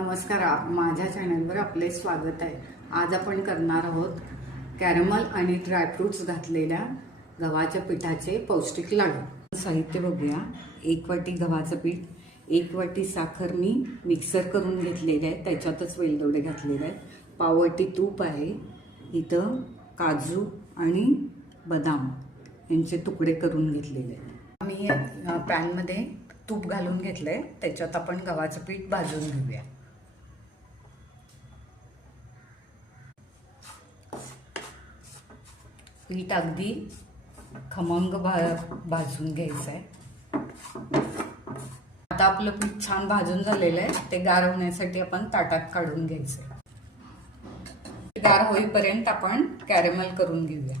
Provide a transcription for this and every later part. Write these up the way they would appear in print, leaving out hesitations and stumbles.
नमस्कार, माझ्या चॅनलवर आपले स्वागत आहे। आज आपण करणार आहोत कॅरमल आणि ड्रायफ्रुट्स घातलेल्या गव्हाच्या पिठाचे पौष्टिक लाडू। साहित्य बघूया। 1 वाटी गव्हाचं पीठ, 1 वाटी साखर मी मिक्सर करून घेतलेले आहे, त्याच्यातच वेलदोडे घातलेले आहेत। पाव वाटी तूप आहे, इथं काजू आणि बदाम यांचे तुकडे करून घेतलेले आहेत। मी पॅनमध्ये तूप घालून घेतलंय, त्याच्यात आपण गव्हाचं पीठ भाजून घेऊया। पीठ अगदी खमंग भाजून घ्यायचं आहे। आता आपलं पीठ छान भाजून झालेलं आहे, ते गार होण्यासाठी आपण ताटात काढून घ्यायचं आहे। गार होईपर्यंत आपण कॅरमल करून घेऊया।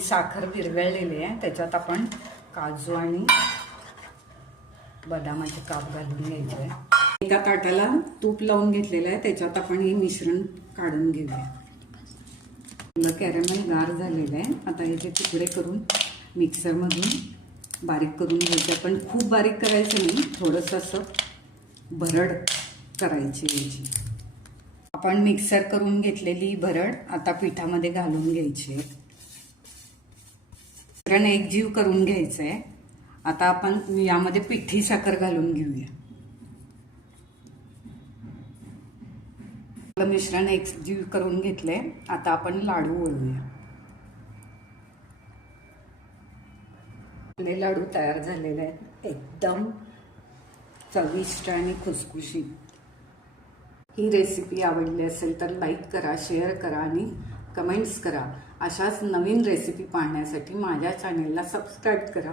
साखर विरघळलेली आहे, त्याच्यात आपण काजू आणि बदामाचे काप घालून घ्यायचे आहे। एका ताटाला तूप लावून घेतलेलं आहे, त्याच्यात आपण हे मिश्रण काढून घेऊया। आपलं कॅरमल गार झालेलं आहे, आता याचे तुकडे करून मिक्सरमधून बारीक करून घ्यायचे। पण खूप बारीक करायचं नाही, थोडंसं असं भरड करायची याची। आपण मिक्सर करून घेतलेली भरड आता पिठामध्ये घालून घ्यायची। मिश्रण एकजीव करून घ्यायचं आहे। आता आपण यामध्ये पिठी साखर घालून घेऊया। आपलं मिश्रण एकजीव करून घेतलंय, आता आपण लाडू वळूया। आपले लाडू तयार झालेले आहेत, एकदम चविष्ट आणि खुसखुशीत। ही रेसिपी आवडली असेल तर लाईक करा, शेअर करा आणि कमेंट्स करा। अशाच नवीन रेसिपी पाहण्यासाठी माझ्या चॅनेलला सबस्क्राईब करा।